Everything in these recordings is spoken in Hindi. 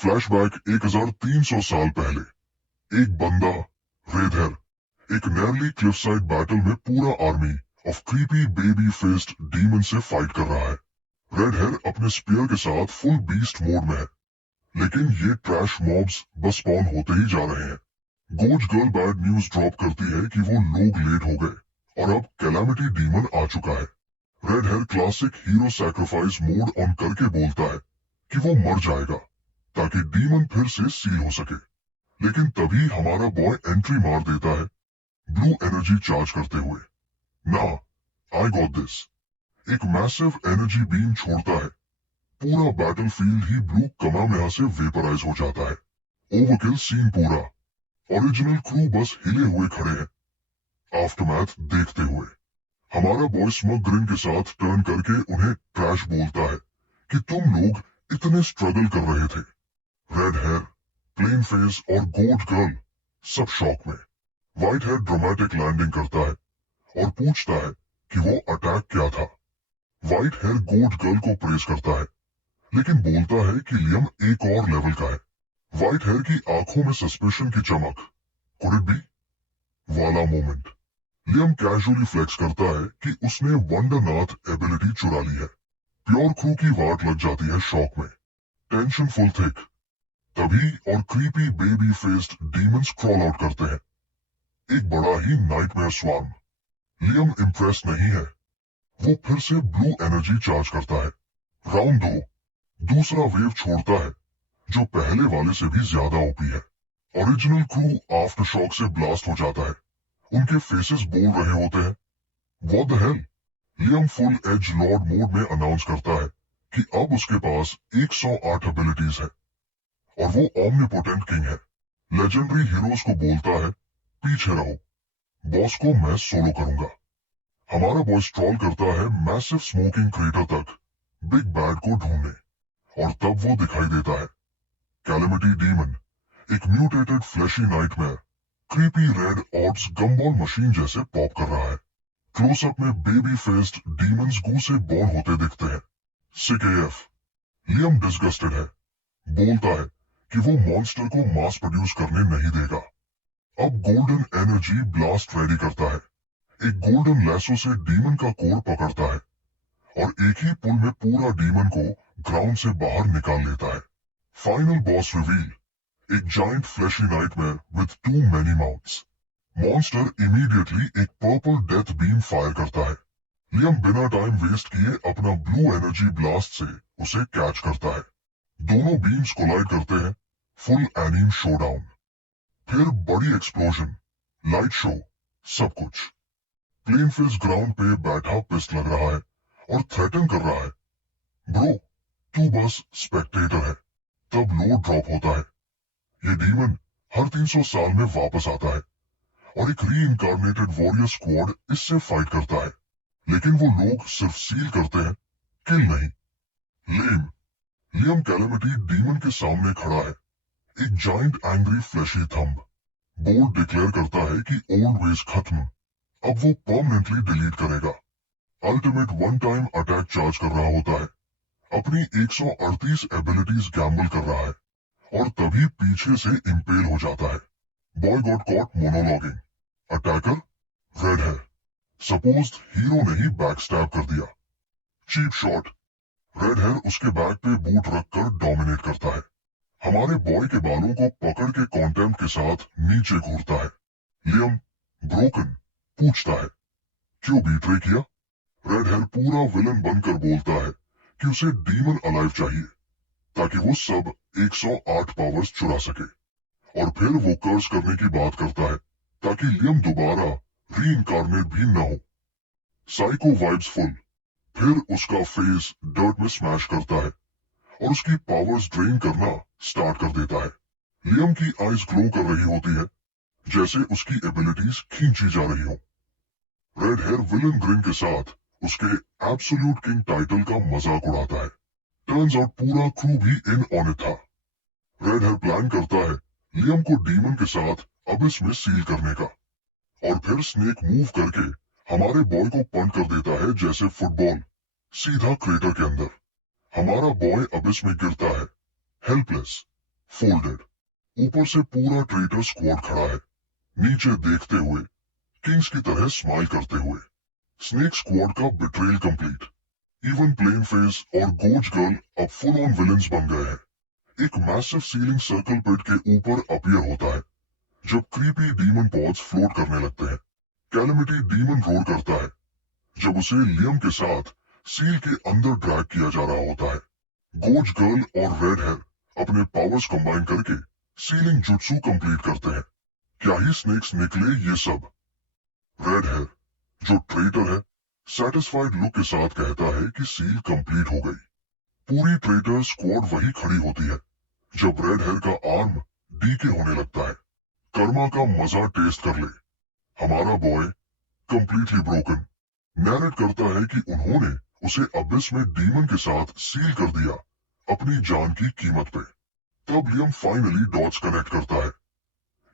फ्लैशबैक 1300 साल पहले। एक बंदा, रेड हेयर, एक नैरली क्लिफसाइड बैटल में पूरा army of creepy baby faced demon से फाइट कर रहा है। रेड हेयर अपने स्पीयर के साथ फुल बीस्ट मोड में है, लेकिन ये ट्रैश मॉब्स बस स्पॉन होते ही जा रहे हैं। Goes girl bad news drop करती है कि वो लोग लेट हो गए और अब कैलामिटी डीमन आ चुका है। Red hair classic hero sacrifice mode on करके बोलता है कि वो मर जाएगा ताकि डीमन फिर से सील हो सके। लेकिन तभी हमारा बॉय एंट्री मार देता है, ब्लू एनर्जी चार्ज करते हुए। ना, आई गॉट दिस। एक मैसिव एनर्जी बीम छोड़ता है, पूरा बैटलफील्ड ही ब्लू कमामेहा से वेपराइज हो जाता है। ओवरकिल सीन पूरा। ओरिजिनल क्रू बस हिले हुए खड़े हैं आफ्टरमैथ देखते हुए। हमारा बॉय स्मग ग्रिन के साथ टर्न करके उन्हें ट्रैश बोलता है कि तुम लोग इतने स्ट्रगल कर रहे थे। रेड हेयर, प्लेन फेस और गोट गर्ल सब शॉक में। व्हाइट हेयर ड्रामेटिक लैंडिंग करता है और पूछता है कि वो अटैक क्या था। व्हाइट हेयर गोट गर्ल को प्रेस करता है, लेकिन बोलता है कि लियम एक और लेवल का है। व्हाइट हेयर की आंखों में सस्पेशन की चमक, कुड इट बी वाला मोमेंट। लियम कैजुअली फ्लेक्स करता है कि उसने वंडरनाथ एबिलिटी चुरा ली है। प्योर क्रू की वाट लग जाती है शॉक में। Tension full thick. तभी और creepy baby faced demons crawl out करते हैं, एक बड़ा ही नाइटमेयर स्वार्म। लियम इम्प्रेस नहीं है, वो फिर से ब्लू एनर्जी चार्ज करता है। राउंड 2, दूसरा वेव छोड़ता है जो पहले वाले से भी ज्यादा ओपी है। ओरिजिनल क्रू आफ्टर शॉक से ब्लास्ट हो जाता है। उनके फेसेस बोल रहे होते हैं, what the hell. Liam full edge lord mode में अनाउंस करता है कि अब उसके पास 108 एबिलिटीज है और वो ओमनिपोटेंट किंग है। लेजेंडरी हीरोज को बोलता है, पीछे रहो, बॉस को मैं सोलो करूंगा। हमारा बॉय स्ट्रॉल करता है मैसिव स्मोकिंग क्रेटर तक बिग बैड को ढूंढने, और तब वो दिखाई देता है, कैलेमिटी डीमन, एक mutated flashy nightmare, creepy red odds gumball machine जैसे पॉप कर रहा है। क्लोजअप में बेबी फेस्ड डीमंस गू से बॉर्न होते दिखते हैं। सिक एएफ। लियम डिस्गस्टेड है, बोलता है कि वो मॉन्स्टर को मास प्रोड्यूस करने नहीं देगा। अब गोल्डन एनर्जी ब्लास्ट रेडी करता है, एक गोल्डन लैसो से डीमन का कोर पकड़ता है और एक ही पुल में पूरा डीमन को ग्राउंड से बाहर निकाल लेता है। फाइनल बॉस रिवील, एक giant fleshy nightmare with too many mouths. Monster immediately एक पर्पल डेथ बीम फायर करता है। लियम बिना टाइम वेस्ट किए अपना ब्लू एनर्जी ब्लास्ट से उसे कैच करता है। दोनों बीम्स कोलाइड करते हैं, फुल एनीम शोडाउन। फिर बड़ी एक्सप्लोजन, लाइट शो, सब कुछ। प्लेन फेस ग्राउंड पे बैठा पिस लग रहा है और थ्रेटन कर रहा है, ब्रो तू बस स्पेक्टेटर है। तब लोड ड्रॉप होता है। ये डीमन हर 300 साल में वापस आता है और एक री इनकारनेटेड वॉरियर स्क्वाड इससे फाइट करता है, लेकिन वो लोग सिर्फ सील करते हैं, किल नहीं। लेम। लियम कैलेमिटी डीमन के सामने खड़ा है, एक giant angry fleshy thumb. Board declare करता है कि ओल्ड वेज खत्म, अब वो परमानेंटली डिलीट करेगा। Ultimate one time attack charge कर रहा होता है, अपनी 138 एबिलिटीज गैम्बल कर रहा है, और तभी पीछे से इंपेल हो जाता है। Boy got caught monologuing. Attacker red है, सपोज्ड हीरो ने ही बैक स्टैब कर दिया। Cheap shot. रेड हेयर उसके बैक पे बूट रखकर डोमिनेट करता है। हमारे बॉय के बालों को पकड़ के कॉन्टेम्प्ट के साथ नीचे घूरता है। लियम ब्रोकन पूछता है, क्यों बीट्रे किया? रेड हेयर पूरा विलन बनकर बोलता है कि उसे डीमन अलाइव चाहिए ताकि वो सब 108 पावर्स चुरा सके, और फिर वो कर्स करने की बात करता है ताकि लियम दोबारा री इनकारनेट भी न हो। Psycho vibes full. फिर उसका फेस डर्ट में स्मैश करता है और उसकी पावर्स ड्रेन करना स्टार्ट कर देता है। लियम की आईज ग्लो कर रही होती है जैसे उसकी एबिलिटीज खींची जा रही हो। रेड हेयर विलन ग्रिन के साथ उसके एब्सोल्यूट किंग टाइटल का मजाक उड़ाता है। टर्न्स आउट पूरा क्रू भी इन ऑन था। रेड हेयर प्लान करता है लियम को डीमन के साथ अबिस में सील करने का, और फिर स्नेक मूव करके हमारे बॉय को पंट कर देता है जैसे फुटबॉल, सीधा क्रेटर के अंदर। हमारा बॉय अबिस में गिरता है, हेल्पलेस। फोल्डेड। ऊपर से पूरा ट्रेटर स्क्वाड खड़ा है, नीचे देखते हुए, किंग्स की तरह स्माइल करते हुए। स्नेक स्क्वाड का betrayal complete. Even plain face और गोज गर्ल अब फुल ऑन विलेंस बन गए हैं। एक मैसिव सीलिंग सर्कल पिट के ऊपर अपीयर होता है जब क्रीपी डीमन पॉड्स फ्लोट करने लगते हैं। कैलेमिटी डीमन रोर करता है जब उसे लियम के साथ सील के अंदर ड्रैग किया जा रहा होता है। गोज गर्ल और रेड हेयर अपने पावर्स कंबाइन करके सीलिंग जुट्सू कंप्लीट करते हैं। क्या ही स्नेक्स निकले ये सब। रेड हेयर, जो ट्रेटर है, सेटिस्फाइड लुक के साथ कहता है कि सील कंप्लीट हो गई। पूरी ट्रेटर स्क्वाड वही खड़ी होती है जब रेड हेयर का आर्म डीके होने लगता है। कर्मा का मजा टेस्ट कर ले। हमारा बॉय कंप्लीटली ब्रोकन नैरेट करता है कि उन्होंने उसे अबिस में डीमन के साथ सील कर दिया अपनी जान की कीमत पे। तब लियम फाइनली डॉट्स कनेक्ट करता है।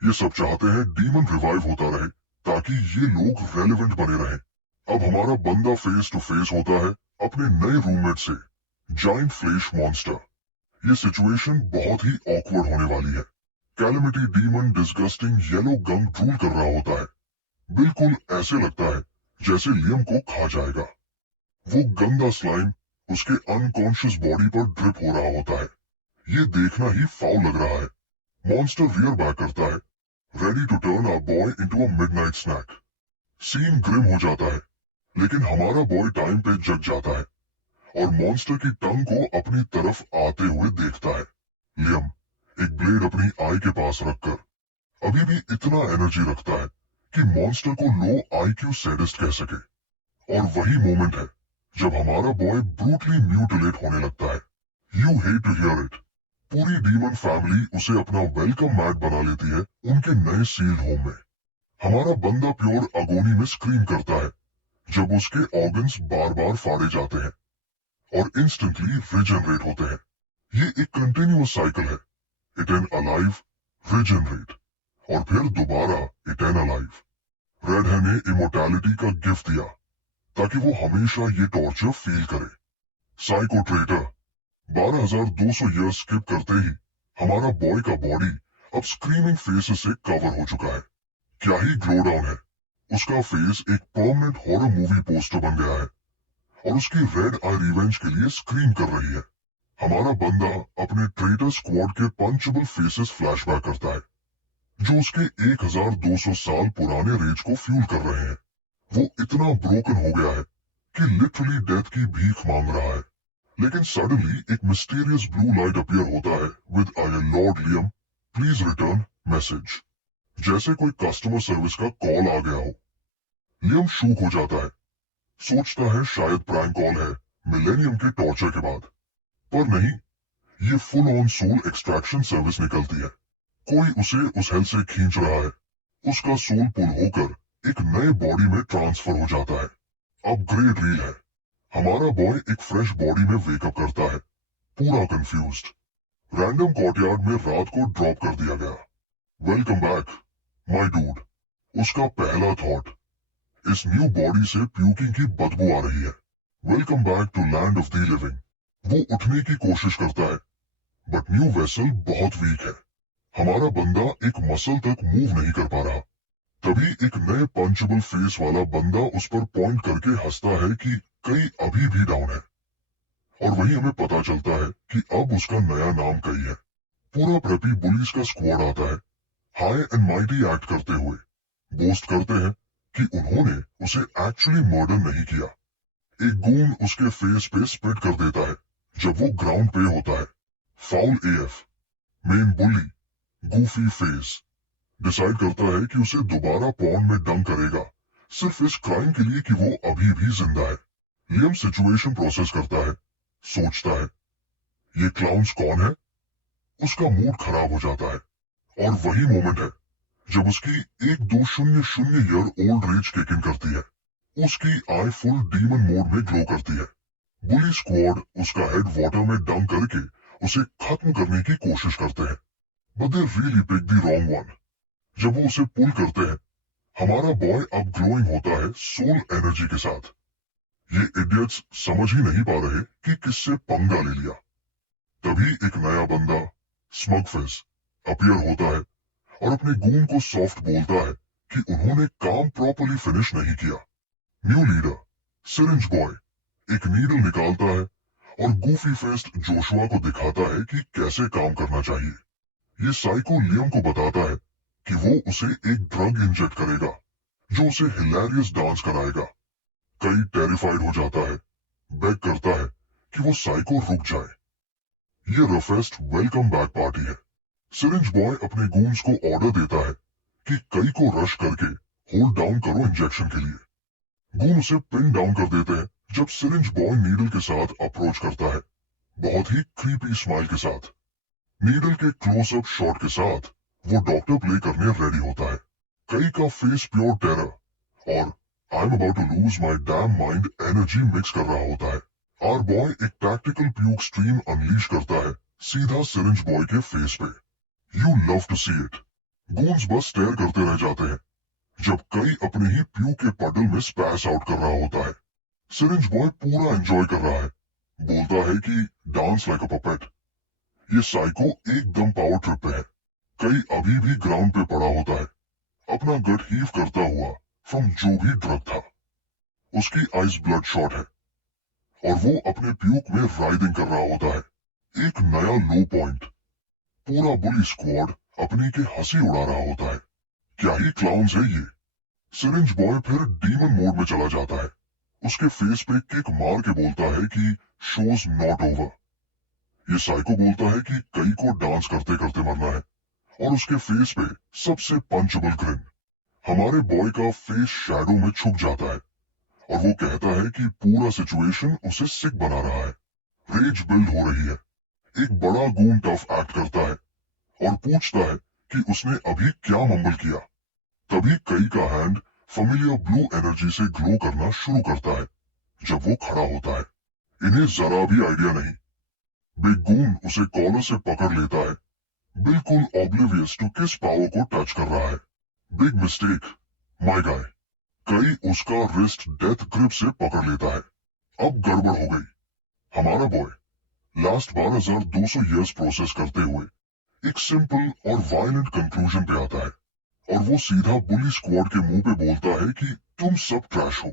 ये सब चाहते हैं डीमन रिवाइव होता रहे ताकि ये लोग रेलेवेंट बने रहें। अब हमारा बंदा फेस टू फेस होता है अपने नए रूममेट से, जाइंट फ्लेश मॉन्स्टर। ये सिचुएशन बहुत ही ऑकवर्ड होने वाली है। कैलेमिटी डीमन डिस्गस्टिंग येलो गंग रूल कर रहा होता है। बिल्कुल ऐसे लगता है जैसे लियम को खा जाएगा। वो गंदा स्लाइम उसके अनकॉन्शियस बॉडी पर ड्रिप हो रहा होता है। ये देखना ही फाउल लग रहा है। मॉन्स्टर रियर बैक करता है, ready to turn a boy into a midnight snack. Scene grim हो जाता है, लेकिन हमारा बॉय टाइम पे जग जाता है और मॉन्स्टर की टंग को अपनी तरफ आते हुए देखता है। लियम एक ब्लेड अपनी आई के पास रखकर अभी भी इतना एनर्जी रखता है कि मॉन्स्टर को लो आईक्यू सैडिस्ट कह सके। और वही मोमेंट है जब हमारा बॉय ब्रूटली म्यूटिलेट होने लगता है। You hate to hear it. पूरी डीमन फैमिली उसे अपना वेलकम मैट बना लेती है उनके नए सील्ड होम में। हमारा बंदा प्योर अगोनी में स्क्रीम करता है जब उसके ऑर्गन्स बार बार फाड़े जाते हैं और इंस्टेंटली रिजनरेट होते हैं। ये एक कंटिन्यूअस साइकिल है। इटर्न अलाइव, रिजनरेट और फिर दोबारा इटर्न अलाइव। रेड है ने इमोर्टैलिटी का गिफ्ट दिया ताकि वो हमेशा ये टॉर्चर फील करे। साइको ट्रेटर 12,200 ईयर्स स्किप करते ही हमारा बॉय का बॉडी अब स्क्रीमिंग फेसेस से कवर हो चुका है। क्या ही ग्लो डाउन है। उसका फेस एक परमानेंट हॉरर मूवी पोस्टर बन गया है और उसकी रेड आई रिवेंज के लिए स्क्रीम कर रही है। हमारा बंदा अपने ट्रेटर स्क्वाड के पंचेबल फेसेस फ्लैशबैक करता है जो उसके 1200 साल पुराने रेज को फ्यूल कर रहे हैं। वो इतना ब्रोकन हो गया है कि लिटरली डेथ की भीख मांग रहा है। लेकिन सडनली एक मिस्टीरियस ब्लू लाइट अपीयर होता है with I Lord Liam please return message. जैसे कोई कस्टमर सर्विस का कॉल आ गया हो। लियम शूक हो जाता है, सोचता है शायद प्रैंक कॉल है मिलेनियम के टॉर्चर के बाद। पर नहीं, ये full on soul extraction service निकलती है। कोई उसे उस हेल से खींच रहा है। उसका सोल पुल होकर एक नए बॉडी में ट्रांसफर हो जाता है। अपग्रेड रील है। हमारा बॉय एक फ्रेश बॉडी में वेकअप करता है, पूरा कंफ्यूज्ड। रैंडम कॉर्टयार्ड में रात को ड्रॉप कर दिया गया। Welcome back my dude. उसका पहला थॉट, इस न्यू बॉडी से प्यूकिंग की बदबू आ रही है। Welcome back to land of the living. वो उठने की कोशिश करता है बट न्यू वेसल बहुत वीक है। हमारा बंदा एक मसल तक मूव नहीं कर पा रहा। तभी एक नए पंचेबल फेस वाला बंदा उस पर पॉइंट करके हंसता है कि कई अभी भी डाउन है। और वहीं हमें पता चलता है कि अब उसका नया नाम कई है। पूरा प्रेपी बुलीज का स्क्वाड आता है, हाई एंड माइटी एक्ट करते हुए बोस्ट करते हैं कि उन्होंने उसे एक्चुअली मर्डर नहीं किया। एक गून उसके फेस पे स्प्लिट कर देता है जब वो ग्राउंड पे होता है। फाउल एएफ मेन बुली गूफी फेस डिसाइड करता है कि उसे दोबारा पॉन्ड में डंक करेगा सिर्फ इस क्राइम के लिए कि वो अभी भी जिंदा है। लियम सिचुएशन प्रोसेस करता है, सोचता है ये क्लाउन्स कौन है। उसका मूड खराब हो जाता है और वही मोमेंट है जब उसकी 1200 year old rage kick in करती है। उसकी आई फुल डीमन मोड में ग्लो करती है। बुली स्क्वाड उसका हेड वाटर में डंक करके उसे खत्म करने की कोशिश करते हैं but they really pick the wrong one. जब वो उसे पुल करते हैं हमारा बॉय अब ग्लोइंग होता है सोल एनर्जी के साथ। ये इडियट्स समझ ही नहीं पा रहे कि किससे पंगा ले लिया। तभी एक नया बंदा स्मगफेस अपीयर होता है और अपने गून को सॉफ्ट बोलता है कि उन्होंने काम प्रॉपर्ली फिनिश नहीं किया। न्यू लीडर सिरिंज बॉय एक नीडल निकालता है और गूफी फेस्ट जोशुआ को दिखाता है कि कैसे काम करना चाहिए। ये साइको लियम को बताता है कि वो उसे एक ड्रग इंजेक्ट करेगा जो उसे हिलेरियस डांस कराएगा। कई टेरिफाइड हो जाता है, बेग करता है कि वो साइको रुक जाए। ये रफेस्ट वेलकम बैक पार्टी है। सिरिंज बॉय अपने गून्स को ऑर्डर देता है कि कई को रश करके होल्ड डाउन करो इंजेक्शन के लिए। गून उसे पिन डाउन कर देते हैं जब सिरिंज बॉय नीडल के साथ अप्रोच करता है, बहुत ही क्रीपी स्माइल के साथ। नीडल के क्लोजअप शॉट के साथ वो डॉक्टर प्ले करने रेडी होता है। कई का फेस प्योर टेरर और I am about to lose my damn mind energy mix कर रहा होता है। आर बॉय एक टैक्टिकल प्यूक स्ट्रीम अनलीश करता है सीधा सिरिंज बॉय के फेस पे। You love to see it. Goons बस स्टेयर करते रह जाते हैं जब कई अपने ही प्यू के पडल में स्पैस आउट कर रहा होता है। सिरिंज बॉय पूरा एंजॉय कर रहा है, बोलता है कि डांस लाइक अ पपेट। ये साइको एकदम पावर ट्रिप पे है। कई अभी भी ग्राउंड पे पड़ा होता है, अपना गट हीव करता हुआ फ्रॉम जो भी ड्रग था। उसकी आइज ब्लड शॉट है और वो अपने प्यूक में राइडिंग कर रहा होता है। एक नया लो पॉइंट। पूरा बुली स्क्वाड अपनी के हंसी उड़ा रहा होता है। क्या ही क्लाउन्स है ये। सिरिंज बॉय फिर डीमन मोड में चला जाता है। उसके फेस पे किक मार के बोलता है कि शोज नॉट ओवर। ये साइको बोलता है कि कई को डांस करते करते मरना है और उसके फेस पे सबसे पंचेबल ग्रिन। हमारे बॉय का फेस शैडो में छुप जाता है और वो कहता है कि पूरा सिचुएशन उसे सिक बना रहा है। रेज बिल्ड हो रही है। एक बड़ा गून टफ एक्ट करता है और पूछता है कि उसने अभी क्या मम्बल किया। तभी कई का हैंड फेमिलियर ब्लू एनर्जी से ग्लो करना शुरू करता है जब वो खड़ा होता है। इन्हें जरा भी आइडिया नहीं। बिग गून उसे कॉलर से पकड़ लेता है, बिल्कुल ऑब्लिवियस टू किस पावर को टच कर रहा है। Big mistake my guy. कई उसका रिस्ट डेथ ग्रिप से पकड़ लेता है। अब गड़बड़ हो गई। हमारा बॉय लास्ट 12,200 ईयर्स प्रोसेस करते हुए एक सिंपल और वायलेंट कंक्लूजन पे आता है और वो सीधा बुली स्क्वाड के मुंह पे बोलता है कि तुम सब ट्रैश हो।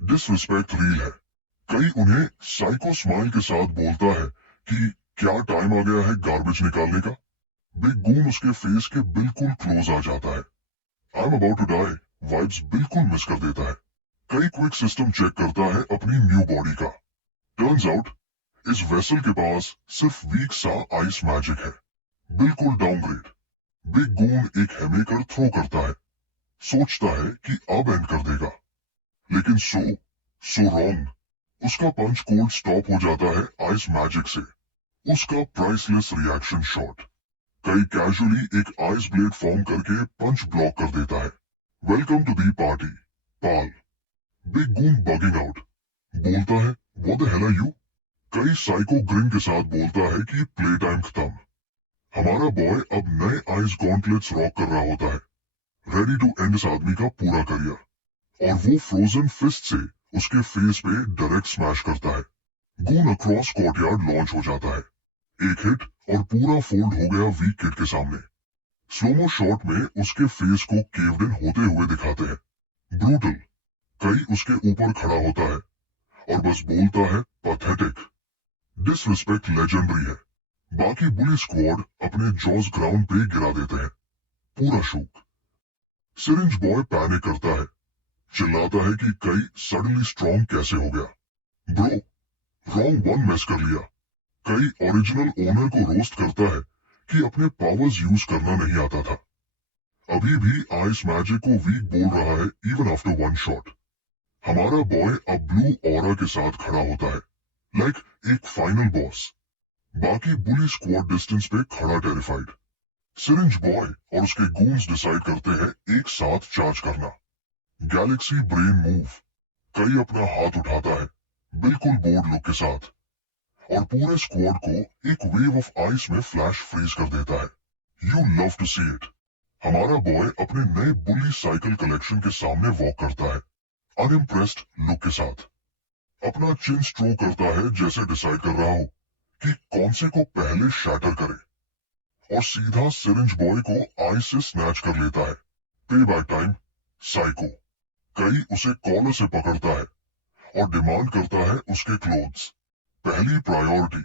डिसरिस्पेक्ट रील है। कई उन्हें साइको स्माइल के साथ बोलता है कि क्या टाइम आ गया है गार्बेज निकालने का। बिग गून उसके फेस के बिल्कुल क्लोज आ जाता है। I am about to die vibes बिल्कुल मिस कर देता है। कई क्विक सिस्टम चेक करता है अपनी न्यू बॉडी का। टर्न्स आउट इस वेसल के पास सिर्फ वीक सा आइस मैजिक है, बिल्कुल डाउनग्रेड। बिग गून एक हैमेकर थ्रो करता है, सोचता है कि अब एंड कर देगा, लेकिन सो रॉन्ग। उसका पंच कोल्ड स्टॉप हो जाता है आइस मैजिक से। उसका priceless reaction shot. Kai casually एक आइस ब्लेड फॉर्म करके पंच ब्लॉक कर देता है। Welcome to the party pal. Big goon bugging out बोलता है what the hell are you. Kai psycho grin के साथ बोलता है कि प्ले टाइम खत्म। हमारा बॉय अब नए आइस गॉन्टलेट्स रॉक कर रहा होता है, रेडी टू एंड इस आदमी का पूरा करियर। और वो फ्रोजन फिस्ट से उसके फेस पे डायरेक्ट स्मैश करता है। गून अक्रॉस कोर्टयार्ड लॉन्च हो जाता है। एक हिट और पूरा फोल्ड हो गया वीक किड के सामने। स्लोमो शॉट में उसके फेस को केव्ड इन होते हुए दिखाते हैं। ब्रूटल। कई उसके ऊपर खड़ा होता है और बस बोलता है पैथेटिक। डिसरिस्पेक्ट लेजेंडरी है। बाकी बुली स्क्वाड अपने जॉज ग्राउंड पे गिरा देते हैं, पूरा शूक। सिरिंज बॉय पैनिक करता है, चिल्लाता है कि कई सडनली स्ट्रॉन्ग कैसे हो गया। ब्रो रॉन्ग वन मैस कर लिया। कई ओरिजिनल ओनर को रोस्ट करता है कि अपने पावर्स यूज करना नहीं आता था। अभी भी आइस मैजिक को वीक बोल रहा है इवन आफ्टर वन शॉट। हमारा बॉय अब ब्लू ऑरा के साथ खड़ा होता है, लाइक एक फाइनल बॉस। बाकी बुली स्क्वाड डिस्टेंस पे खड़ा टेरिफाइड। सिरिंज बॉय और उसके गून्स डिसाइड करते हैं एक साथ चार्ज करना। Galaxy brain move. कई अपना हाथ उठाता है, बिल्कुल बोर्ड लुक के साथ, और पूरे स्क्वाड को एक वेव ऑफ आइस में फ्लैश फ्रीज कर देता है। You love to see it. हमारा बॉय अपने नए बुली साइकिल कलेक्शन के सामने वॉक करता है, अनइम्प्रेस्ड लुक के साथ। अपना चिन स्ट्रोक करता है जैसे डिसाइड कर रहा हो कि कौन से को पहले शैटर करे। और सीधा सिरिंज बॉय को आई से स्नैच कर लेता है। पे बैक टाइम, साइको। कई उसे कॉलर से पकड़ता है और डिमांड करता है उसके क्लोथ्स। पहली प्रायोरिटी,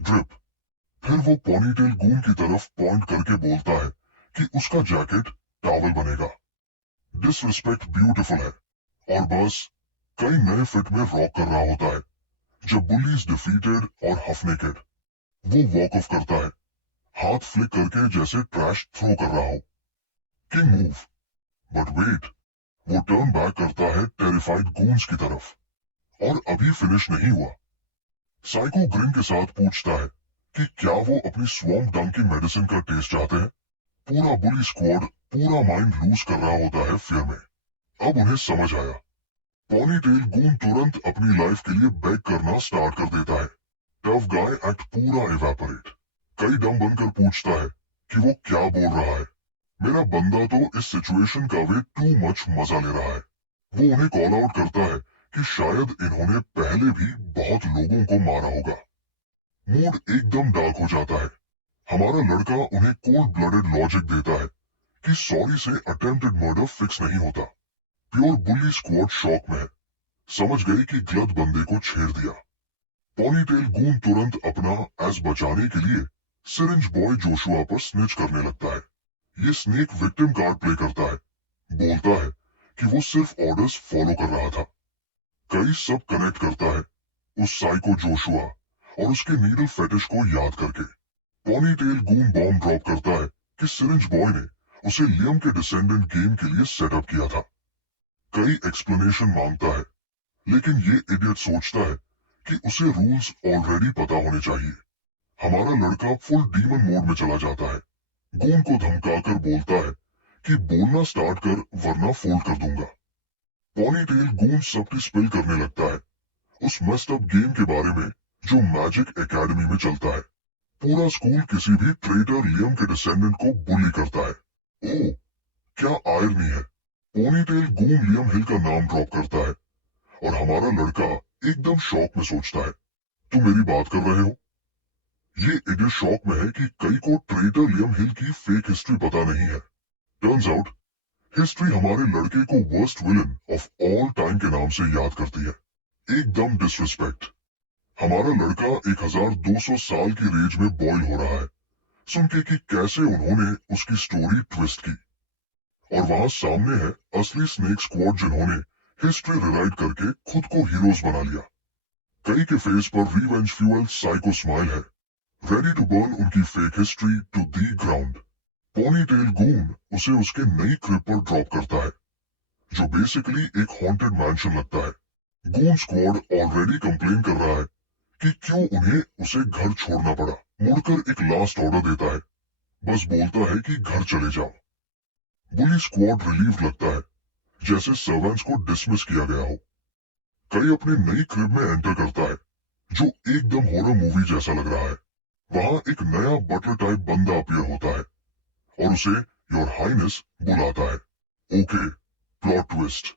ड्रिप। फिर वो पोनीटेल गून की तरफ पॉइंट करके बोलता है कि उसका जैकेट टॉवल बनेगा। डिसरिस्पेक्ट ब्यूटीफुल है। और बस कई नए फिट में रॉक कर रहा होता है जब बुलीज डिफीटेड और हफ नेकेड। वो वॉक ऑफ करता है, हाथ फ्लिक करके जैसे ट्रैश थ्रो कर रहा हो। King move. बट वेट, वो टर्न बैक करता है टेरिफाइड गूंस की तरफ। और अभी फिनिश नहीं हुआ। साइको ग्रिन के साथ पूछता है कि क्या वो अपनी स्वॉम्प डंग की मेडिसिन का टेस्ट चाहते हैं। पूरा बुली स्क्वाड पूरा माइंड लूज कर रहा होता है फियर में। अब उन्हें समझ आया। पोनीटेल गून तुरंत अपनी लाइफ के लिए बेग करना स्टार्ट कर देता है। टफ गाय एक्ट पूरा इवेपोरेट। कई डम बनकर पूछता है कि वो क्या बोल रहा है। मेरा बंदा तो इस सिचुएशन का वे टू मच मजा ले रहा है। वो उन्हें कॉल आउट करता है कि शायद इन्होंने पहले भी बहुत लोगों को मारा होगा। मूड एकदम डार्क हो जाता है। हमारा लड़का उन्हें कोल्ड ब्लडेड लॉजिक देता है कि सॉरी से अटेम्प्टेड मर्डर फिक्स नहीं होता। प्योर बुली स्क्वाड शॉक में है। समझ गए कि गलत बंदे को छेड़ दिया। पोनीटेल गून तुरंत अपना एस बचाने के लिए सिरिंज बॉय जोशुआ पर स्निच करने लगता है। ये स्नेक विक्टिम कार्ड प्ले करता है। बोलता है कि वो सिर्फ ऑर्डर्स फॉलो कर रहा था। कई सब कनेक्ट करता है उस साइको जोशुआ और उसके नीडल फेटिश को याद करके। पोनीटेल गून बॉम्ब ड्रॉप करता है कि सिरिंज बॉय ने उसे लियम के डिसेंडेंट गेम के लिए सेटअप किया था। कई एक्सप्लेनेशन मांगता है, लेकिन ये इडियट सोचता है कि उसे रूल्स ऑलरेडी पता होने चाहिए। हमारा लड़का फुल डीमन मोड में चला जाता है। गून को धमकाकर बोलता है कि बोलना स्टार्ट कर वरना फोल्ड कर दूंगा। पोनीटेल गून सबकी स्पिल करने लगता है उस मेस्ड अप गेम के बारे में जो मैजिक एकेडमी में चलता है। पूरा स्कूल किसी भी ट्रेटर लियम के डिसेंडेंट को बुली करता है। ओह, क्या आयरनी है। पोनीटेल गून लियम हिल का नाम ड्रॉप करता है और हमारा लड़का एकदम शॉक में सोचता है, तुम मेरी बात कर रहे हो। ये इडियट शॉक में है कि कई को ट्रेटर लियम हिल की फेक हिस्ट्री पता नहीं है। टर्न्स आउट हिस्ट्री हमारे लड़के को worst villain of all time के नाम से याद करती है। एकदम डिसरिस्पेक्ट। हमारा लड़का 1200 साल की रेंज में बॉयल हो रहा है सुन के कि कैसे उन्होंने उसकी स्टोरी ट्विस्ट की। और वहां सामने है असली स्नेक स्क्वाड जिन्होंने हिस्ट्री रिराइट करके खुद को हीरोज बना लिया। कई के फेस पर रिवेंज फ्यूअल साइको स्माइल है, रेडी टू बर्न उनकी fake history to the ground. Ponytail goon उसे उसके नई क्रिब पर ड्रॉप करता है जो बेसिकली एक हॉन्टेड मैंशन लगता है। गून स्क्वाड ऑलरेडी कंप्लेन कर रहा है कि क्यों उन्हें उसे घर छोड़ना पड़ा। मुड़कर एक लास्ट ऑर्डर देता है, बस बोलता है कि घर चले जाओ। बुली स्क्वाड रिलीव लगता है जैसे सर्वेंट्स को डिसमिस किया गया हो। कई अपने नई क्रिब में एंटर करता है जो एकदम हॉरर मूवी जैसा लग रहा है। वहां एक नया बटलर टाइप बंदा अपीयर होता है और उसे योर हाइनेस बुलाता है। Okay, plot twist.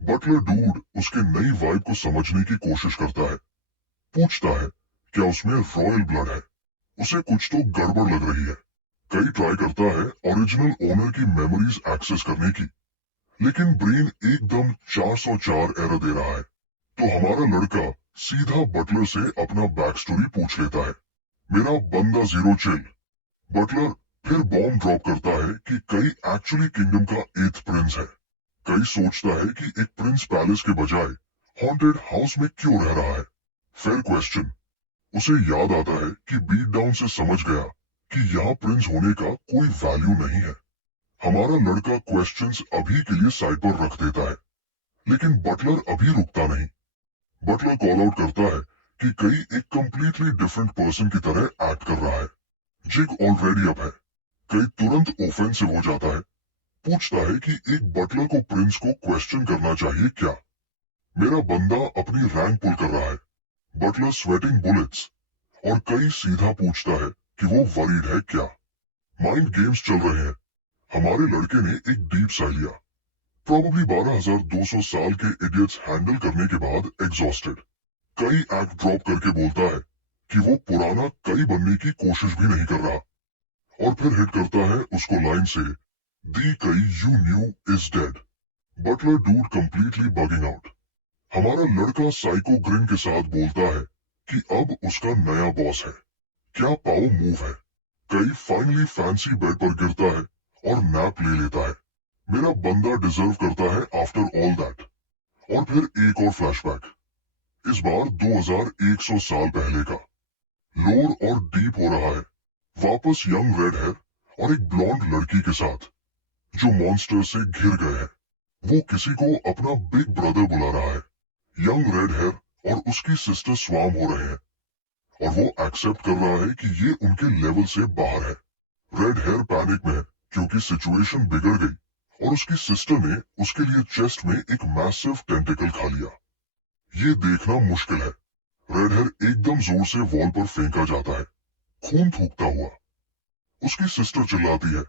Butler dude उसके नई वाइब को समझने की कोशिश करता है। पूछता है क्या उसमें रॉयल ब्लड है। उसे कुछ तो गड़बड़ लग रही है। कई ट्राई करता है ओरिजिनल ओनर की मेमोरीज एक्सेस करने की, लेकिन ब्रेन एकदम 404 एरर दे रहा है। तो हमारा लड़का सीधा बटलर से अपना बैक स्टोरी पूछ लेता है। मेरा बंदा जीरो चिल। बटलर फिर बॉम्ब ड्रॉप करता है कि कई एक्चुअली किंगडम का 8th प्रिंस है। कई सोचता है कि एक प्रिंस पैलेस के बजाय हॉन्टेड हाउस में क्यों रह रहा है। Fair question. उसे याद आता है कि बीट डाउन से समझ गया कि यहाँ प्रिंस होने का कोई वैल्यू नहीं है। हमारा लड़का क्वेश्चंस अभी के लिए साइड पर रख देता है, लेकिन बटलर अभी रुकता नहीं। बटलर कॉल आउट करता है कि कई एक कंप्लीटली डिफरेंट पर्सन की तरह एक्ट कर रहा है। जिग ऑलरेडी अप है। कई तुरंत ऑफेंसिव हो जाता है। पूछता है कि एक बटलर को प्रिंस को क्वेश्चन करना चाहिए क्या। मेरा बंदा अपनी रैंक पुल कर रहा है। बटलर स्वेटिंग बुलेट्स और कई सीधा पूछता है कि वो वरीड है क्या। माइंड गेम्स चल रहे हैं। हमारे लड़के ने एक डीप सा लिया। प्रोबेबली 12,200 साल के इडियट्स हैंडल करने के बाद एग्जॉस्टेड। कई एक्ट ड्रॉप करके बोलता है कि वो पुराना कई बनने की कोशिश भी नहीं कर रहा और फिर हिट करता है उसको लाइन से, the Kai you knew is dead. Butler dude completely bugging out. हमारा लड़का साइको ग्रिन के साथ बोलता है कि अब उसका नया बॉस है। क्या पाओ मूव है। कई फाइनली फैंसी बेड पर गिरता है और नैप ले लेता है। मेरा बंदा डिजर्व करता है आफ्टर ऑल दैट। और फिर एक और फ्लैशबैक, इस बार 2100 साल पहले का। लोर और डीप हो रहा है, वापस यंग रेड हेयर और एक ब्लॉन्ड लड़की के साथ जो मॉन्स्टर से घिर गए हैं। वो किसी को अपना बिग ब्रदर बुला रहा है। यंग रेड हेयर और उसकी सिस्टर स्वाम हो रहे हैं और वो एक्सेप्ट कर रहा है कि ये उनके लेवल से बाहर है। रेड हेयर पैनिक में है क्योंकि सिचुएशन बिगड़ गई और उसकी सिस्टर ने उसके लिए चेस्ट में एक मैसिव टेंटिकल खा लिया। ये देखना मुश्किल है। रेड हेयर एकदम जोर से वॉल पर फेंका जाता है, खून थूकता हुआ। उसकी सिस्टर चिल्लाती है,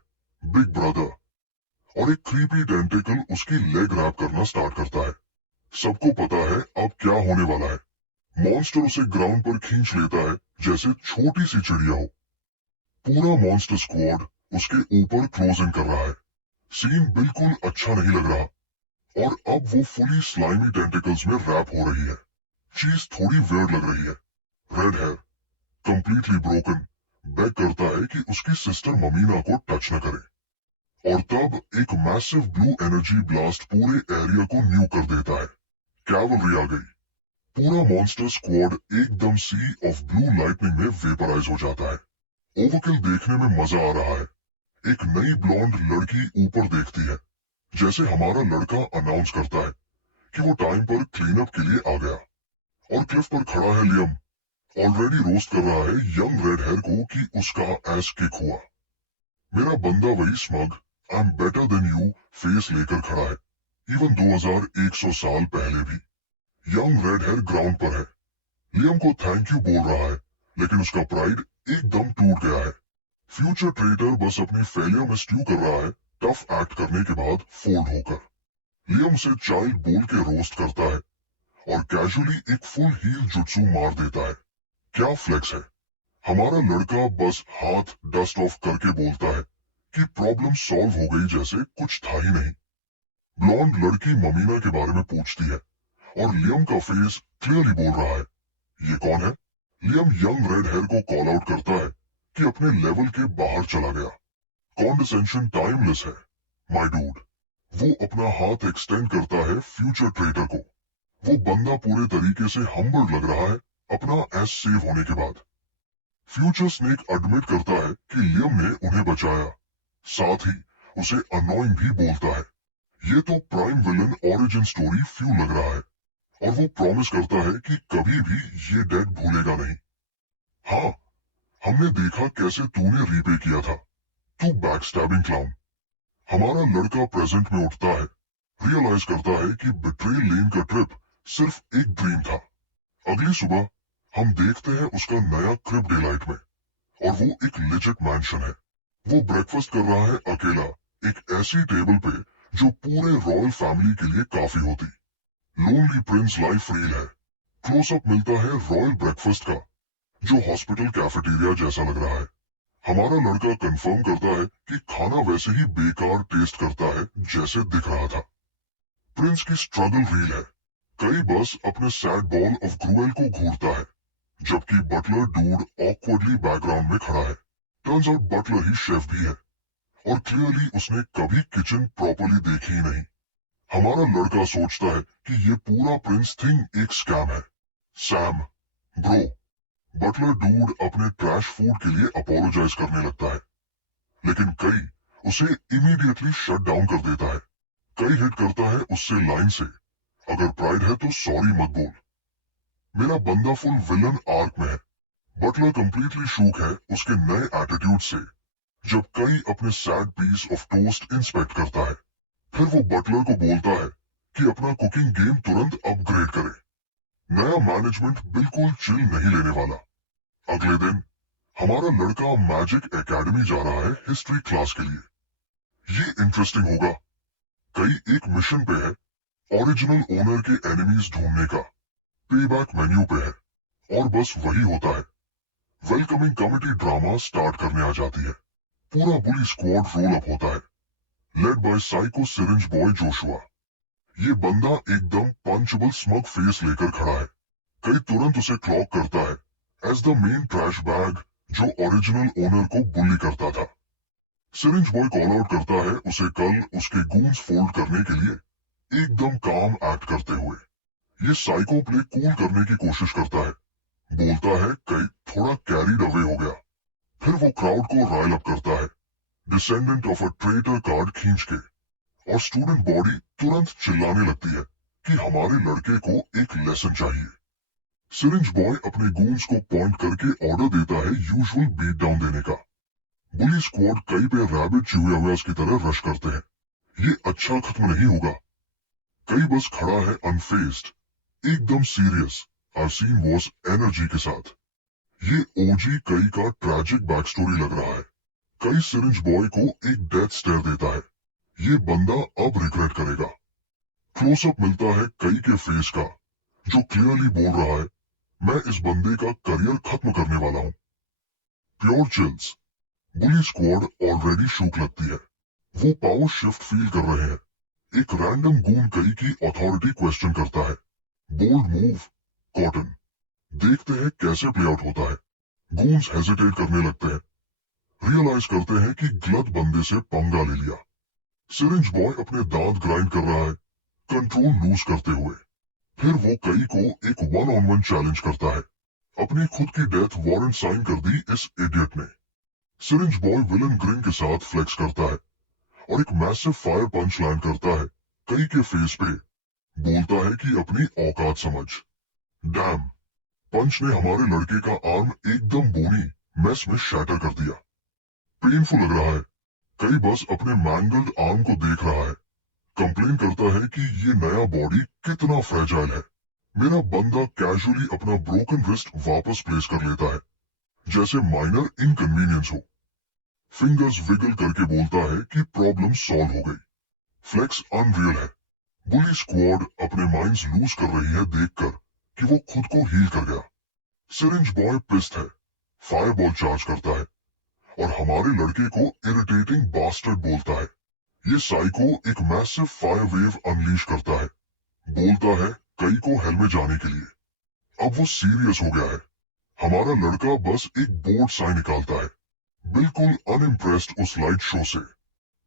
बिग ब्रदर, और एक क्रीपी टेंटिकल उसकी लेग रैप करना स्टार्ट करता है। सबको पता है अब क्या होने वाला है। मॉन्स्टर उसे ग्राउंड पर खींच लेता है जैसे छोटी सी चिड़िया हो। पूरा मॉन्स्टर स्क्वाड उसके ऊपर क्लोज इन कर रहा है। सीन बिल्कुल अच्छा नहीं लग रहा और अब वो फुली स्लाइमी टेंटिकल्स में रैप हो रही है। चीज थोड़ी वियर्ड लग रही है। Red hair completely broken beg करता है कि उसकी सिस्टर ममीना को टच न करे और तब एक मैसिव ब्लू एनर्जी ब्लास्ट पूरे एरिया को न्यू कर देता है। कैवलरी आ गई। पूरा मॉन्स्टर स्क्वाड एकदम सी ऑफ ब्लू लाइटनिंग में वेपराइज हो जाता है। ओवरकिल देखने में मजा आ रहा है। एक नई ब्लॉन्ड लड़की ऊपर देखती है, जैसे हमारा लड़का अनाउंस करता है कि वो टाइम पर क्लीन अप के लिए आ गया। और क्लिफ पर खड़ा है लियम, ऑलरेडी रोस्ट कर रहा है यंग रेड हेयर को कि उसका एस किक हुआ। मेरा बंदा वही smug I am better than you face लेकर खड़ा है, इवन 2100 साल पहले भी। यंग रेड हेयर ग्राउंड पर है, लियम को थैंक यू बोल रहा है, लेकिन उसका प्राइड एकदम टूट गया है। फ्यूचर ट्रेटर बस अपनी फेलियर में स्ट्यू कर रहा है, टफ एक्ट करने के बाद फोल्ड होकर। लियम से चाइल्ड बोल के रोस्ट करता है और कैजुअली एक फुल हील जुत्सु मार देता है। क्या फ्लेक्स है। हमारा लड़का बस हाथ डस्ट ऑफ करके बोलता है कि प्रॉब्लम सॉल्व हो गई जैसे कुछ था ही नहीं। ब्लॉन्ड लड़की ममीना के बारे में पूछती है और लियम का फेस क्लियरली बोल रहा है, ये कौन है। लियम यंग रेड हेयर को कॉल आउट करता है कि अपने लेवल के बाहर चला गया। कॉन्डिसेंशन टाइमलेस है माय डूड। वो अपना हाथ एक्सटेंड करता है फ्यूचर ट्रेटर को। वो बंदा पूरे तरीके से हम्बल लग रहा है अपना एस सेव होने के बाद। फ्यूचर स्नेक एडमिट करता है कि लियम ने उन्हें बचाया, साथ ही उसे अनोइंग भी बोलता है। ये तो prime villain origin story few लग रहा है और वो प्रॉमिस करता है कि कभी भी ये डेड भूलेगा नहीं। हाँ, हमने देखा कैसे तूने रीपे किया था, तू बैकस्टैबिंग क्लाउन। हमारा लड़का प्रेजेंट में उठता है, रियलाइज करता है कि बिट्रेल लेन का ट्रिप सिर्फ एक ड्रीम था। अगली सुबह हम देखते हैं उसका नया क्रिप डेलाइट में और वो एक लेजिट मैंशन है। वो ब्रेकफास्ट कर रहा है अकेला एक ऐसी टेबल पे जो पूरे रॉयल फैमिली के लिए काफी होती। लोनली प्रिंस लाइफ रील है। क्लोजअप मिलता है रॉयल ब्रेकफास्ट का जो हॉस्पिटल कैफेटेरिया जैसा लग रहा है। हमारा लड़का कंफर्म करता है कि खाना वैसे ही बेकार टेस्ट करता है जैसे दिख रहा था। प्रिंस की स्ट्रगल रील है। कई बस अपने सैड बॉल ऑफ ग्रुएल को घूरता है जबकि बटलर डूड ऑकवर्डली बैकग्राउंड में खड़ा है। टर्न्स आउट बटलर ही शेफ भी है और क्लियरली उसने कभी किचन प्रॉपर्ली देखी ही नहीं। हमारा लड़का सोचता है कि ये पूरा प्रिंस थिंग एक स्कैम है। सैम, ब्रो, बटलर डूड अपने ट्रैश फूड के लिए अपोलोजाइज करने लगता है, लेकिन कई उसे इमीडिएटली शट डाउन कर देता है। कई हिट करता है उससे लाइन से, अगर प्राइड है तो सॉरी मत बोल। मेरा बंदा फुल विलन आर्क में है। बटलर कंप्लीटली शूक है उसके नए एटीट्यूड से जब कई अपने sad piece of toast inspect करता है। फिर वो बटलर को बोलता है कि अपना कुकिंग गेम तुरंत अपग्रेड करे। नया मैनेजमेंट बिल्कुल चिल नहीं लेने वाला। अगले दिन हमारा लड़का मैजिक एकेडमी जा रहा है हिस्ट्री क्लास के लिए। ये इंटरेस्टिंग होगा। कई एक मिशन पे है ओरिजिनल ओनर के एनिमीज ढूंढने का। पेबैक मेन्यू पे है और बस वही होता है। वेलकमिंग कमेटी ड्रामा स्टार्ट करने आ जाती है। पूरा बुली स्क्वाड रोल अप होता है, led by psycho syringe boy Joshua. ये बंदा एकदम पंचेबल स्मग फेस लेकर खड़ा है। कई तुरंत उसे क्लॉक करता है as the main trash bag जो ओरिजिनल ओनर को बुली करता था। सिरिंज बॉय कॉल आउट करता है उसे कल उसके गूंस फोल्ड करने के लिए, एकदम काम एक्ट करते हुए। ये साइको प्ले कूल करने की कोशिश करता है, बोलता है कई थोड़ा कैरीड अवे हो गया। फिर वो क्राउड को रायल अप करता है, descendant of a traitor card खींच के, और स्टूडेंट बॉडी तुरंत चिल्लाने लगती है कि हमारे लड़के को एक लेसन चाहिए। सिरिंज बॉय अपने गूंस को पॉइंट करके ऑर्डर देता है यूजुअल बीट डाउन देने का। बुली स्क्वाड कई पे रैबिट चिहुआहुआस की तरह रश करते हैं। ये अच्छा खत्म नहीं होगा। कई बस खड़ा है अनफेस्ड, एकदम सीरियस आरसीन वॉस एनर्जी के साथ। ये ओजी कई का ट्रैजिक बैक स्टोरी लग रहा है। कई सिरिंज बॉय को एक डेथ स्टेयर देता है। ये बंदा अब रिग्रेट करेगा। क्लोजअप मिलता है कई के फेस का, जो क्लियरली बोल रहा है मैं इस बंदे का करियर खत्म करने वाला हूं। Pure chills. Bully squad already shook लगती है। वो पावर शिफ्ट फील कर रहे हैं। एक रैंडम गून कई की अथॉरिटी क्वेश्चन करता है। Bold move cotton. देखते हैं कैसे प्ले आउट होता है। गून्स हेजिटेट करने लगते हैं, रियलाइज करते हैं कि गलत बंदे से पंगा ले लिया। सिरिंज बॉय अपने दांत ग्राइंड कर रहा है, कंट्रोल लूज करते हुए। फिर वो कई को एक वन ऑन वन चैलेंज करता है। अपनी खुद की डेथ वारंट साइन कर दी इस इडियट ने। सिरिंज बॉय विलन ग्रिन के साथ फ्लेक्स करता है और एक मैसिव फायर पंच लैंड करता है कई के फेस पे। बोलता है कि अपनी औकात समझ। डैम, पंच ने हमारे लड़के का आर्म एकदम बोनी मैस में शैटर कर दिया। पेनफुल लग रहा है। कई बस अपने मैंगल्ड आर्म को देख रहा है, कंप्लेन करता है कि ये नया बॉडी कितना फ्रेजाइल है। मेरा बंदा कैजुअली अपना ब्रोकन रिस्ट वापस प्लेस कर लेता है, जैसे माइनर इनकन्वीनियंस हो। फिंगर्स विगल करके बोलता है कि प्रॉब्लम सॉल्व हो गई। फ्लेक्स अनरियल है। बुली स्क्वाड अपने माइंड्स लूज कर रही है देखकर कि वो खुद को हील कर गया। सिरिंज बॉय पिस्ट है, फायरबॉल चार्ज करता है और हमारे लड़के को इरिटेटिंग बास्टर्ड बोलता है। ये साइको एक मैसिव फायर वेव अनलीश करता है, बोलता है कई को हेल में जाने के लिए। अब वो सीरियस हो गया है। हमारा लड़का बस एक बोर्ड साइन निकालता है, बिल्कुल अनइम्प्रेस्ड उस लाइट शो से।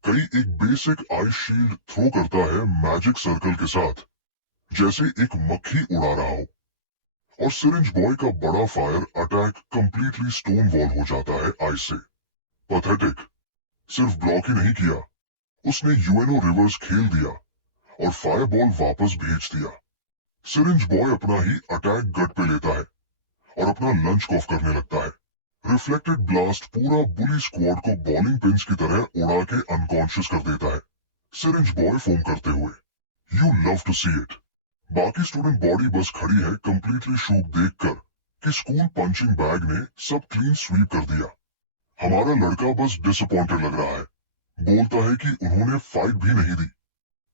कई एक बेसिक आई शील्ड थ्रो करता है मैजिक सर्कल के साथ, जैसे एक मक्खी उड़ा रहा हो। और सिरिंज बॉय का बड़ा fire attack completely stone wall हो जाता है आइस से। पैथेटिक। सिर्फ ब्लॉक ही नहीं किया, उसने यूएनओ रिवर्स खेल दिया और फायरबॉल वापस भेज दिया। सिरिंज बॉय अपना ही अटैक गट पे लेता है और अपना लंच कॉफ करने लगता है। रिफ्लेक्टेड ब्लास्ट पूरा बुली स्क्वाड को बॉलिंग पिंस की तरह उड़ा के अनकॉन्शियस कर देता है, सिरिंज बॉय फोम करते हुए। You love to see it. बाकी स्टूडेंट बॉडी बस खड़ी है कंप्लीटली शूक देखकर कि स्कूल पंचिंग बैग ने सब क्लीन स्वीप कर दिया। हमारा लड़का बस डिसअपॉइंटेड लग रहा है, बोलता है कि उन्होंने फाइट भी नहीं दी।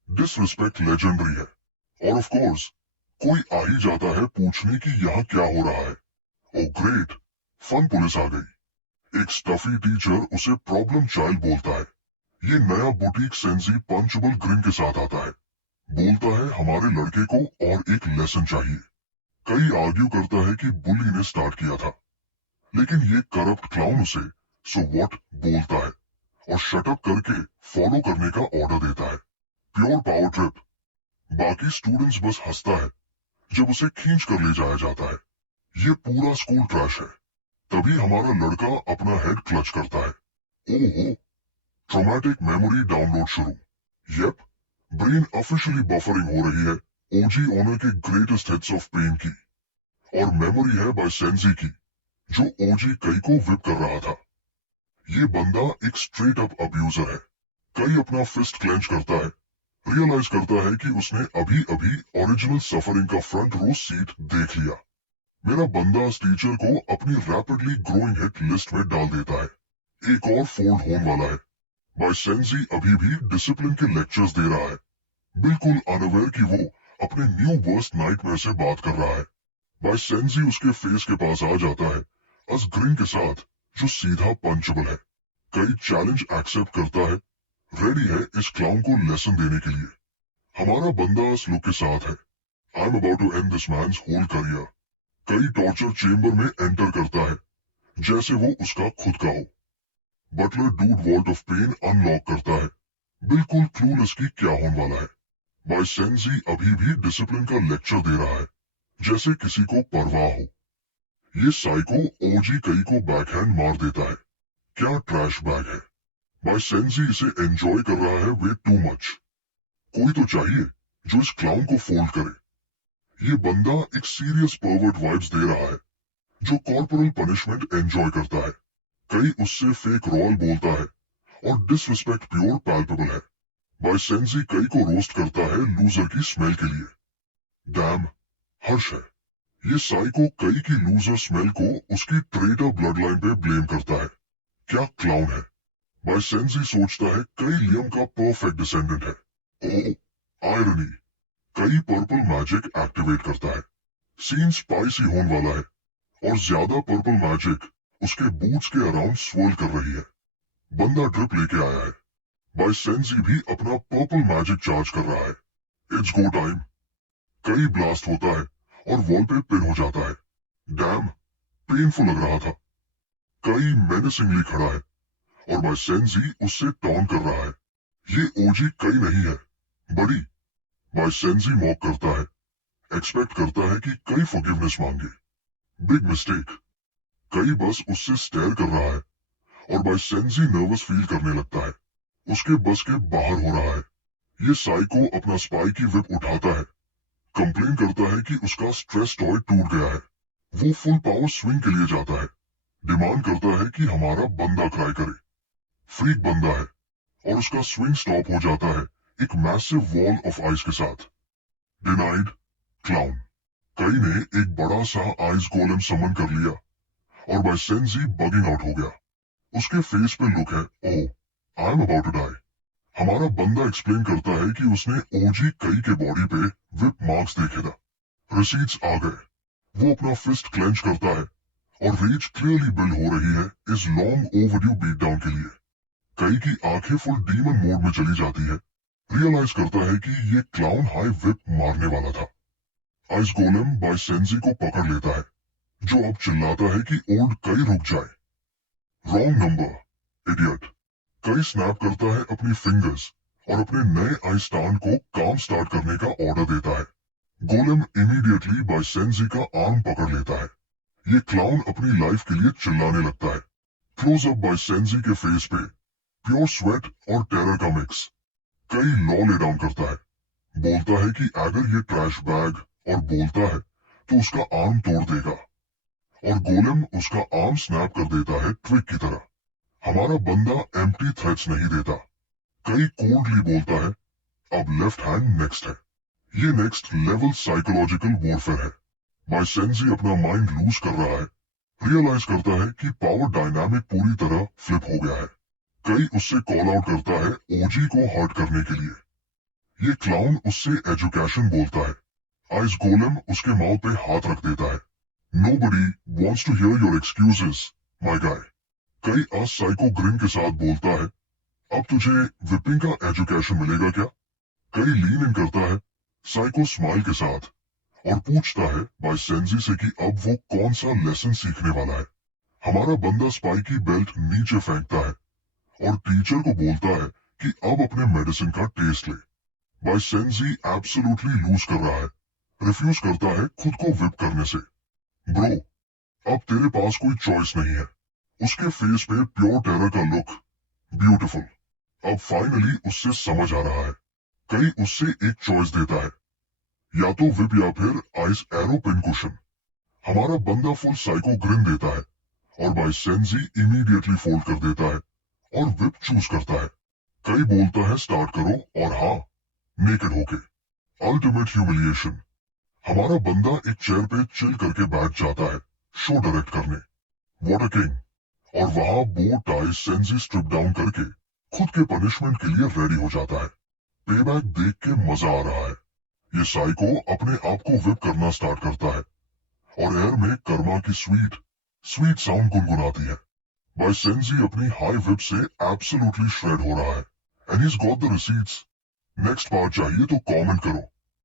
डिसरिस्पेक्ट लेजेंडरी है। और ऑफ कोर्स कोई आ ही जाता है पूछने कि यहाँ क्या हो रहा है। ओ ग्रेट, फन पुलिस आ गई। एक स्टफी टीचर उसे प्रॉब्लम चाइल्ड बोलता है। ये नया बुटीक सेंसी पंचेबल ग्रिन के साथ आता है, बोलता है हमारे लड़के को और एक लेसन चाहिए। कई आर्ग्यू करता है कि बुली ने स्टार्ट किया था, लेकिन ये करप्ट क्लाउन उसे सो व्हाट बोलता है और शटअप करके फॉलो करने का ऑर्डर देता है। Pure power trip. बाकी स्टूडेंट्स बस हंसता है जब उसे खींच कर ले जाया जाता है। ये पूरा स्कूल ट्रैश है। तभी हमारा लड़का अपना हेड क्लच करता है। ओहो, ट्रॉमेटिक मेमोरी डाउनलोड शुरू। येप, ब्रेन ऑफिशियली बफरिंग हो रही है ओजी ओनर के ग्रेटेस्ट हिट्स ऑफ पेन की। और मेमोरी है बाय सेंजी की, जो ओजी कई को विप कर रहा था। ये बंदा एक स्ट्रेट अप अब्यूजर है। कई अपना फिस्ट क्लेंच करता है, रियलाइज करता है कि उसने अभी अभी ओरिजिनल सफरिंग का फ्रंट रो सीट देख लिया। मेरा बंदा इस टीचर को अपनी रैपिडली ग्रोइंग हिट लिस्ट में डाल देता है। एक और फोल्ड होने वाला है। बाय सेंजी अभी भी डिसिप्लिन के लेक्चर्स दे रहा है, बिल्कुल अनअवेयर कि वो अपने न्यू वर्स्ट नाइटमेयर से बात कर रहा है। बाय सेंजी उसके फेस के पास आ जाता है, अस ग्रिन के साथ, जो सीधा पंचेबल है। कई चैलेंज एक्सेप्ट करता है, रेडी है इस क्लाउन को लेसन देने के लिए। हमारा बंदा इस लुक के साथ है, I am about to end this man's whole career. Kai torture chamber में एंटर करता है जैसे वो उसका खुद का हो। Butler dude vault of pain unlock करता है, बिल्कुल क्लूलेस की क्या होने वाला है। बाइसेंजी अभी भी डिसिप्लिन का लेक्चर दे रहा है जैसे किसी को परवाह हो। ये साइको ओजी कई को बैकहैंड मार देता है, क्या ट्रैश बैग है। बाइसेंजी इसे एंजॉय कर रहा है वे टू मच। कोई तो चाहिए जो इस क्लाउन को फोल्ड करे। ये बंदा एक सीरियस परवर्ट वाइब्स दे रहा है जो कॉर्पोरल पनिशमेंट एंजॉय करता है। कई उससे फेक रोल बोलता है और डिसरिस्पेक्ट प्योर पैल्पेबल है। बाइसेंजी कई को रोस्ट करता है लूजर की स्मेल के लिए। डैम, हर्ष है। ये साइको कई की लूजर स्मेल को उसकी ट्रेटर ब्लड लाइन पे ब्लेम करता है, क्या क्लाउन है। बाइसेंजी सोचता है कई लियम का परफेक्ट डिसेंडेंट है। ओ आयरनी, कई पर्पल मैजिक एक्टिवेट करता है। सीन स्पाइसी होने वाला है और ज्यादा पर्पल मैजिक उसके बूट्स के अराउंड स्वर्ल कर रही है। बंदा ड्रिप लेके आया है। बाइसेंजी भी अपना पर्पल मैजिक चार्ज कर रहा है। It's go time. कई ब्लास्ट होता है और वॉल पे पिन हो जाता है। डैम, पेनफुल लग रहा था। कई मेनेसिंगली खड़ा है और बाइसेंजी उससे टॉन कर रहा है। ये ओजी कई नहीं है, बड़ी। बाइसेंजी मॉक करता है, एक्सपेक्ट करता है कि कई फॉरगिवनेस मांगे। Big mistake. कई बस उससे स्टेयर कर रहा है और बाइसेंजी नर्वस फील करने लगता है, उसके बस के बाहर हो रहा है। ये साइको अपना स्पाई की विप उठाता है, कंप्लेन करता है कि उसका स्ट्रेस टॉय टूट गया है। वो फुल पावर स्विंग के लिए जाता है, डिमांड करता है कि हमारा बंदा क्राई करे। फ्रीक बंदा है और उसका स्विंग स्टॉप हो जाता है एक मैसिव वॉल ऑफ आइस के साथ। Denied, clown. कई ने एक बड़ा सा आइस गोलेम समन कर लिया और बाइसेंजी बगिंग आउट हो गया। उसके फेस पे लुक है, oh I am about to die. हमारा बंदा एक्सप्लेन करता है कि उसने ओजी कई के बॉडी पे विप मार्क्स देखे था। रिसीट्स आ गए। वो अपना फिस्ट क्लेंच करता है और रेज क्लियरली बिल्ड हो रही है इस लॉन्ग ओवरड्यू बीट डाउन के लिए। कई की आंखें फुल डीमन मोड में चली जाती है, रियलाइज करता है कि ये क्लाउन हाई विप मारने वाला था। आइस गोलेम बाइसेंजी को पकड़ लेता है, जो अब चिल्लाता है कि ओल्ड कई रुक जाए। Wrong number, idiot. कई स्नैप करता है अपनी फिंगर्स और अपने नए आइस स्टैंड को काम स्टार्ट करने का ऑर्डर देता है। गोलेम इमीडिएटली बाइसेंजी का आर्म पकड़ लेता है। ये क्लाउन अपनी लाइफ के लिए चिल्लाने लगता है। क्लोज अप बाइसेंजी के फेस पे, प्योर स्वेट और टेरर का मिक्स। कई लॉ ले डाउन करता है, बोलता है कि अगर ये ट्रैश बैग और बोलता है तो उसका आर्म तोड़ देगा और गोलेम उसका आर्म स्नैप कर देता है ट्विक की तरह। हमारा बंदा एम्प्टी थ्रेट्स नहीं देता, कई कोल्डली बोलता है अब लेफ्ट हैंड नेक्स्ट है। ये नेक्स्ट लेवल साइकोलॉजिकल वॉरफेयर है। बाइसेंजी अपना माइंड लूज कर रहा है, रियलाइज करता है कि पावर डायनामिक पूरी तरह फ्लिप हो गया है। कई उससे कॉल आउट करता है ओजी को हर्ट करने के लिए। ये क्लाउन उससे एजुकेशन बोलता है। आइस गोलेम उसके माउथ पे हाथ रख देता है। Nobody wants to hear your excuses, my guy. कई साइको ग्रिन के साथ बोलता है, अब तुझे विपिंग का एजुकेशन मिलेगा क्या। कई लीन इन करता है साइको स्माइल के साथ और पूछता है बाइसेंजी से कि अब वो कौन सा लेसन सीखने वाला है। हमारा बंदा स्पाई की बेल्ट नीचे फेंकता है और टीचर को बोलता है कि अब अपने मेडिसिन का टेस्ट ले। बाइसेंजी एब्सोल्युटली लूज कर रहा है, रिफ्यूज करता है खुद को विप करने से। ब्रो, अब तेरे पास कोई चॉइस नहीं है। उसके फेस पे प्योर टेरर का लुक, ब्यूटीफुल। अब फाइनली उससे समझ आ रहा है। कई उससे एक चॉइस देता है, या तो विप या फिर आइस एरो पिन कुशन। हमारा बंदा फुल साइको ग्रिन देता है और बाइसेंजी इमीडिएटली फोल्ड कर देता है और विप चूज करता है। कई बोलता है स्टार्ट करो और हाँ, नेकेड होके। Ultimate humiliation. हमारा बंदा एक चेयर पे चिल करके बैठ जाता है शो डायरेक्ट करने, व्हाट अ किंग। और वहां बो टाई सेंजी स्ट्रिप डाउन करके खुद के पनिशमेंट के लिए रेडी हो जाता है। पेबैक देख के मजा आ रहा है। ये साइको अपने आप को विप करना स्टार्ट करता है और एयर में कर्मा की स्वीट स्वीट साउंड गुनगुनाती है। बाय सेंजी अपनी हाई विप से एब्सोल्युटली श्रेड हो रहा है, and he got the receipts. Next part चाहिए तो कमेंट करो।